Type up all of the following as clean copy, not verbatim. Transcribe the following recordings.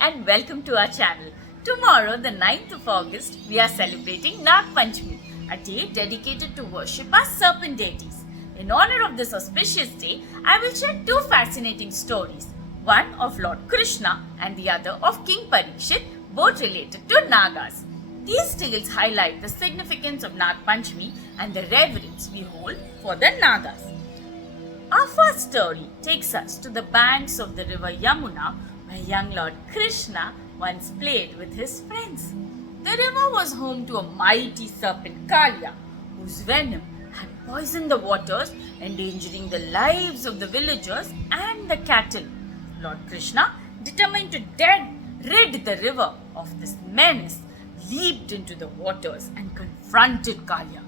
and welcome to our channel. Tomorrow, the 9th of August, we are celebrating Nag Panchami, a day dedicated to worship our serpent deities. In honor of this auspicious day, I will share two fascinating stories, one of Lord Krishna and the other of King Parikshit, both related to Nagas. These tales highlight the significance of Nag Panchami and the reverence we hold for the Nagas. Our first story takes us to the banks of the river Yamuna, where young Lord Krishna once played with his friends. The river was home to a mighty serpent Kalia, whose venom had poisoned the waters, endangering the lives of the villagers and the cattle. Lord Krishna, determined to rid the river of this menace, leaped into the waters and confronted Kalia.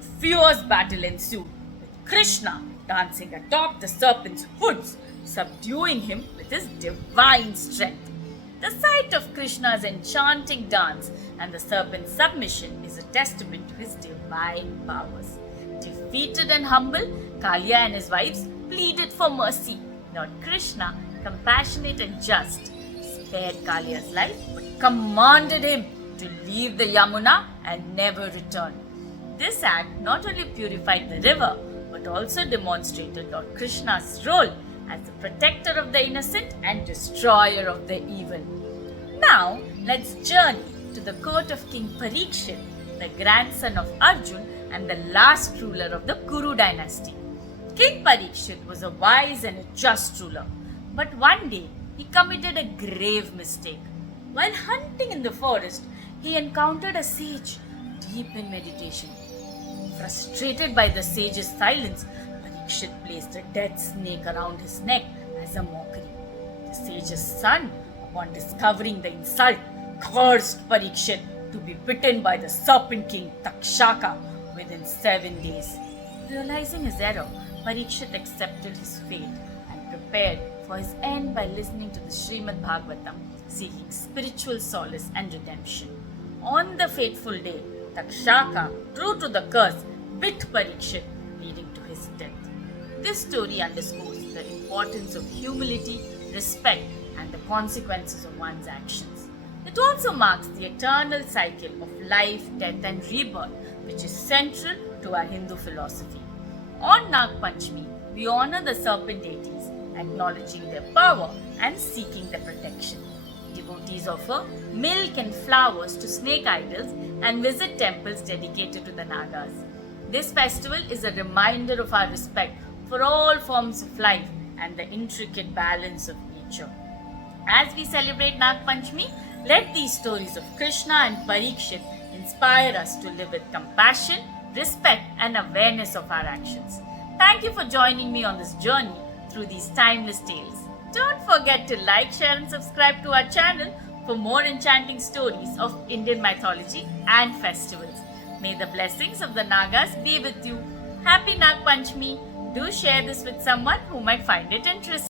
A fierce battle ensued, with Krishna dancing atop the serpent's hoods, subduing him with his divine strength. The sight of Krishna's enchanting dance and the serpent's submission is a testament to his divine powers. Defeated and humble, Kalia and his wives pleaded for mercy. Lord Krishna, compassionate and just, spared Kalia's life but commanded him to leave the Yamuna and never return. This act not only purified the river but also demonstrated Lord Krishna's role as the protector of the innocent and destroyer of the evil. Now, let's journey to the court of King Parikshit, the grandson of Arjun and the last ruler of the Kuru dynasty. King Parikshit was a wise and a just ruler, but one day he committed a grave mistake. While hunting in the forest, he encountered a sage deep in meditation. Frustrated by the sage's silence, Parikshit placed a dead snake around his neck as a mockery. The sage's son, upon discovering the insult, cursed Parikshit to be bitten by the serpent king Takshaka within 7 days. Realizing his error, Parikshit accepted his fate and prepared for his end by listening to the Srimad Bhagavatam, seeking spiritual solace and redemption. On the fateful day, Takshaka, true to the curse, bit Parikshit, leading to his death. This story underscores the importance of humility, respect, and the consequences of one's actions. It also marks the eternal cycle of life, death, and rebirth, which is central to our Hindu philosophy. On Nag Panchami, we honor the serpent deities, acknowledging their power and seeking their protection. Devotees offer milk and flowers to snake idols and visit temples dedicated to the Nagas. This festival is a reminder of our respect for all forms of life and the intricate balance of nature. As we celebrate Nag Panchami, let these stories of Krishna and Parikshit inspire us to live with compassion, respect, and awareness of our actions. Thank you for joining me on this journey through these timeless tales. Don't forget to like, share, and subscribe to our channel for more enchanting stories of Indian mythology and festivals. May the blessings of the Nagas be with you. Happy Nag Panchami! Do share this with someone who might find it interesting.